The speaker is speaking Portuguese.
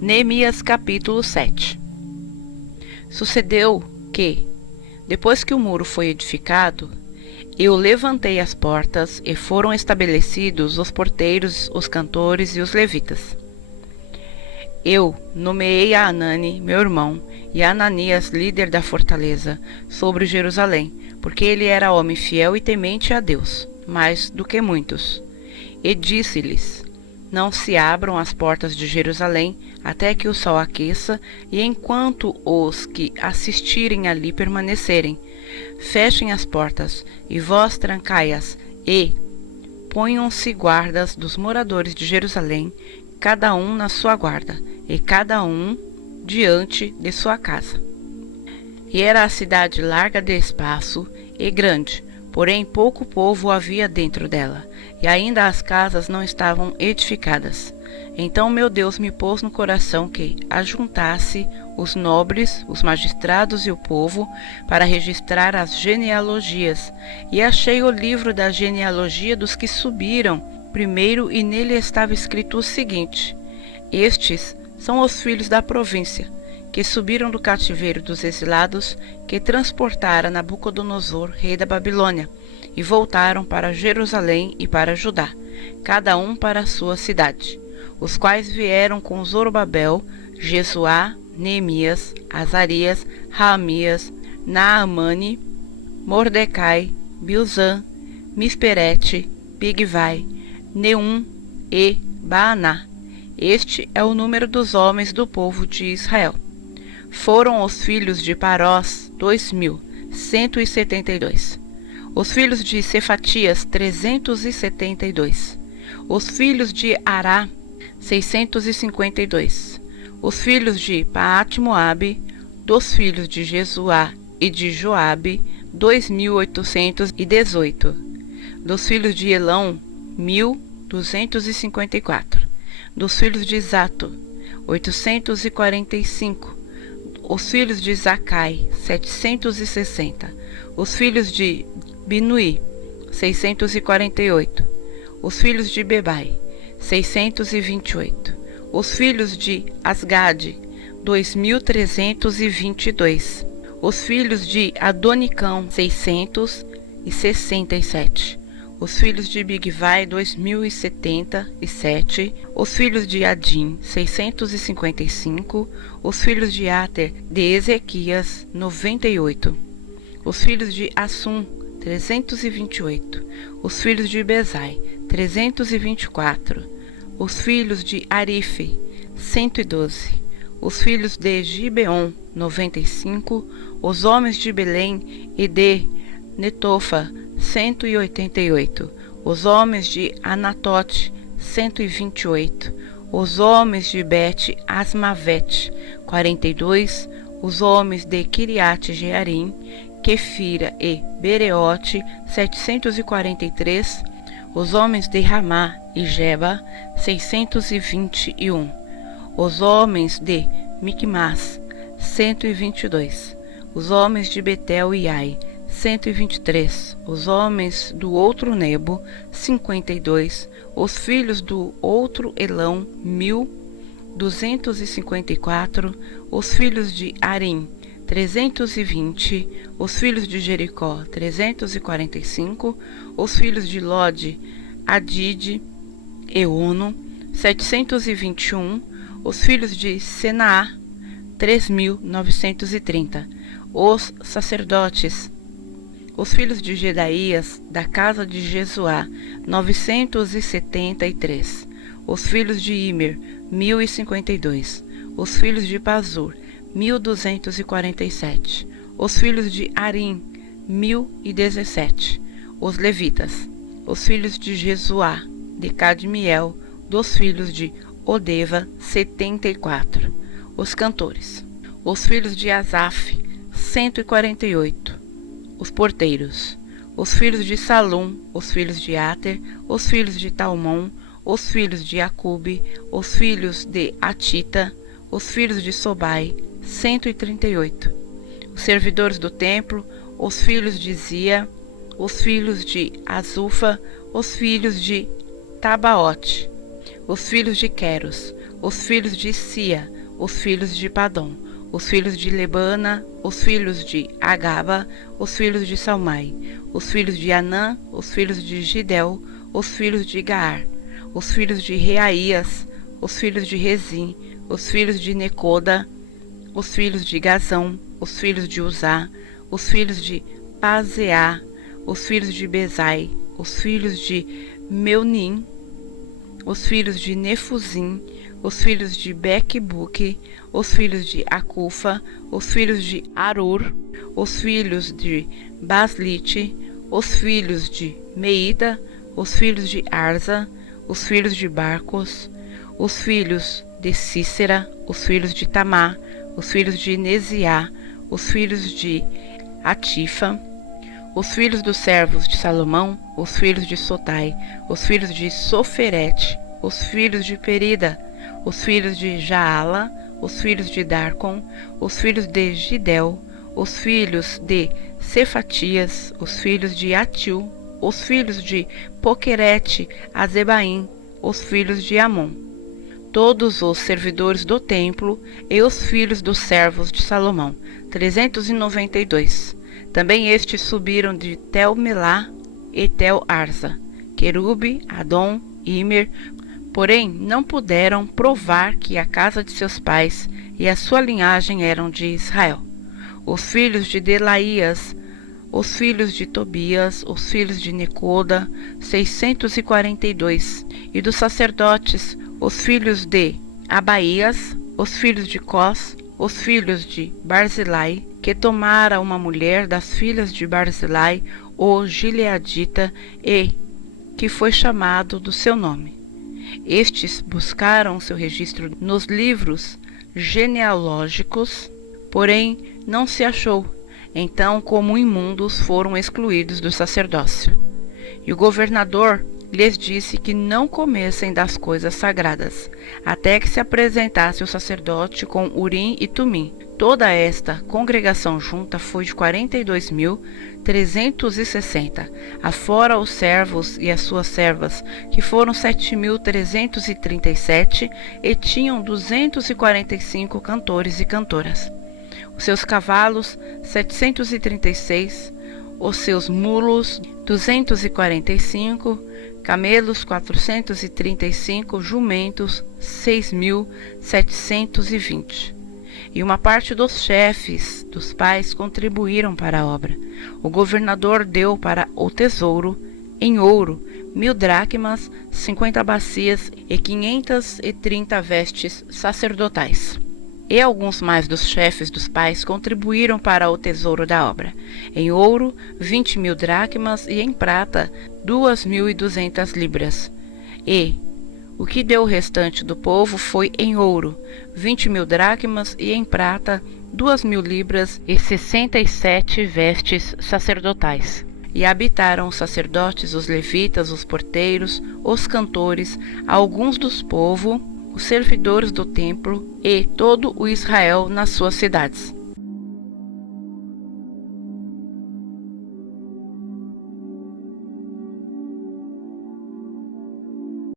Neemias capítulo 7. Sucedeu que, depois que o muro foi edificado, eu levantei as portas e foram estabelecidos os porteiros, os cantores e os levitas. Eu nomeei a Anani, meu irmão, e a Ananias, líder da fortaleza, sobre Jerusalém, porque ele era homem fiel e temente a Deus, mais do que muitos. E disse-lhes: não se abram as portas de Jerusalém até que o sol aqueça, e enquanto os que assistirem ali permanecerem, fechem as portas, e vós trancai-as, e ponham-se guardas dos moradores de Jerusalém, cada um na sua guarda, e cada um diante de sua casa. E era a cidade larga de espaço e grande, porém pouco povo havia dentro dela, e ainda as casas não estavam edificadas. Então meu Deus me pôs no coração que ajuntasse os nobres, os magistrados e o povo para registrar as genealogias, e achei o livro da genealogia dos que subiram primeiro, e nele estava escrito o seguinte: estes são os filhos da província, que subiram do cativeiro dos exilados, que transportara Nabucodonosor, rei da Babilônia, e voltaram para Jerusalém e para Judá, cada um para a sua cidade, os quais vieram com Zorobabel, Jesuá, Neemias, Azarias, Raamias, Naamani, Mordecai, Bilzã, Misperete, Bigvai, Neum e Baaná. Este é o número dos homens do povo de Israel. Foram os filhos de Parós 2.172. Os filhos de Cefatias 372. Os filhos de Ará 652. Os filhos de Paate-Moabe, dos filhos de Jesuá e de Joabe 2.818. Dos filhos de Elão 1.254. Dos filhos de Zato 845. Os filhos de Zacai 760. Os filhos de Binuí 648. Os filhos de Bebai 628. Os filhos de Asgade 2.322. Os filhos de Adonicão 667. Os filhos de Bigvai 2.077, os filhos de Adim 655, os filhos de Ater de Ezequias 98, os filhos de Assum 328, os filhos de Bezai 324, os filhos de Arife 112, os filhos de Gibeon 95, os homens de Belém e de Netofa 188, os homens de Anatote 128, os homens de Bet-Asmavete 42, os homens de Kiriate-Jearim, Quefira e Bereote 743, os homens de Ramá e Geba 621, os homens de Micmas 122, os homens de Betel e Ai 123, os homens do outro Nebo 52, os filhos do outro Elão 1.254, os filhos de Arim 320, os filhos de Jericó 345, os filhos de Lode, Adide e Ono 721, os filhos de Senaá 3.930, os sacerdotes, os filhos de Jedaías, da casa de Jesuá, 973. Os filhos de Imer, 1.052. Os filhos de Pazur, 1.247. Os filhos de Arim, 1.017. Os levitas. Os filhos de Jesuá, de Cadmiel, dos filhos de Odeva, 74. Os cantores. Os filhos de Asaf, 148. Os porteiros, os filhos de Salum, os filhos de Ater, os filhos de Talmon, os filhos de Acube, os filhos de Atita, os filhos de Sobai, 138. Os servidores do templo, os filhos de Zia, os filhos de Azufa, os filhos de Tabaote, os filhos de Queros, os filhos de Sia, os filhos de Padom, os filhos de Lebana, os filhos de Agaba, os filhos de Salmai, os filhos de Anã, os filhos de Gidel, os filhos de Gaar, os filhos de Reaías, os filhos de Rezim, os filhos de Necoda, os filhos de Gazão, os filhos de Uzá, os filhos de Paseá, os filhos de Bezai, os filhos de Meunim, os filhos de Nefuzim, os filhos de Beque-Buque, os filhos de Acufa, os filhos de Arur, os filhos de Baslite, os filhos de Meida, os filhos de Arza, os filhos de Barcos, os filhos de Cícera, os filhos de Tamá, os filhos de Neziá, os filhos de Atifa, os filhos dos servos de Salomão, os filhos de Sotai, os filhos de Soferete, os filhos de Perida, os filhos de Jaala, os filhos de Darcon, os filhos de Gidel, os filhos de Cefatias, os filhos de Atil, os filhos de Poquerete, Azebaim, os filhos de Amon, todos os servidores do templo e os filhos dos servos de Salomão, 392. Também estes subiram de Tel-Melá e Tel-Arza, Querube, Adom, Imer, porém não puderam provar que a casa de seus pais e a sua linhagem eram de Israel. Os filhos de Delaías, os filhos de Tobias, os filhos de Necoda, 642, e dos sacerdotes, os filhos de Abaías, os filhos de Cós, os filhos de Barzilai, que tomara uma mulher das filhas de Barzilai, o Gileadita, e que foi chamado do seu nome. Estes buscaram seu registro nos livros genealógicos, porém não se achou. Então, como imundos, foram excluídos do sacerdócio. E o governador lhes disse que não comessem das coisas sagradas, até que se apresentasse o sacerdote com Urim e Tumim. Toda esta congregação junta foi de 42.360, afora os servos e as suas servas, que foram 7.337, e tinham 245 cantores e cantoras. Os seus cavalos, 736, os seus mulos, 245, camelos, 435, jumentos, 6.720. E uma parte dos chefes dos pais contribuíram para a obra. O governador deu para o tesouro, em ouro, 1.000 dracmas, 50 bacias e 530 vestes sacerdotais. E alguns mais dos chefes dos pais contribuíram para o tesouro da obra. Em ouro, 20.000 dracmas, e em prata, 2.200 libras. E o que deu o restante do povo foi em ouro, 20.000 dracmas, e em prata, 2.000 libras e 67 vestes sacerdotais. E habitaram os sacerdotes, os levitas, os porteiros, os cantores, alguns dos povos, os servidores do templo e todo o Israel nas suas cidades.